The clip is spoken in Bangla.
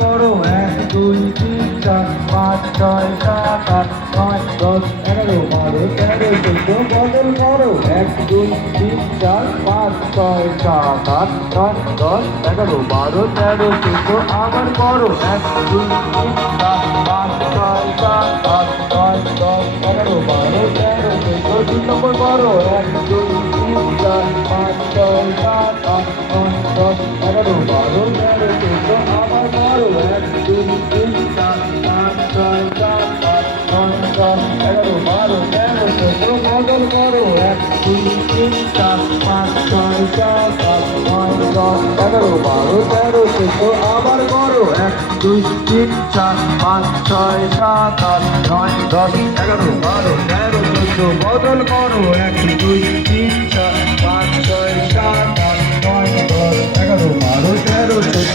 করো 1 2 3 4 5 6 7 8 9 10 11 12 13 14 বদল করো 1 2 3 4 5 6 7 8 9 10 11 12 13 14 আবার করো 1 2 3 4 5 6 7 8 9 10 11 12 13 14 তিন নম্বর করো 1 2 3 4 5 6 7 8 9 10 11 12 13 14 আবার করো 1 2 3 4 5 6 7 8 9 10 11 12 13 14 বদল করো 1 2 3 4 5 6 7 8 9 10 11 12 13 14 আবার করো 1 2 3 4 5 6 7 8 9 10 11 12 13 14 বদল করো 1 2 3 4 5 6 7 8 9 10 11 12 13 14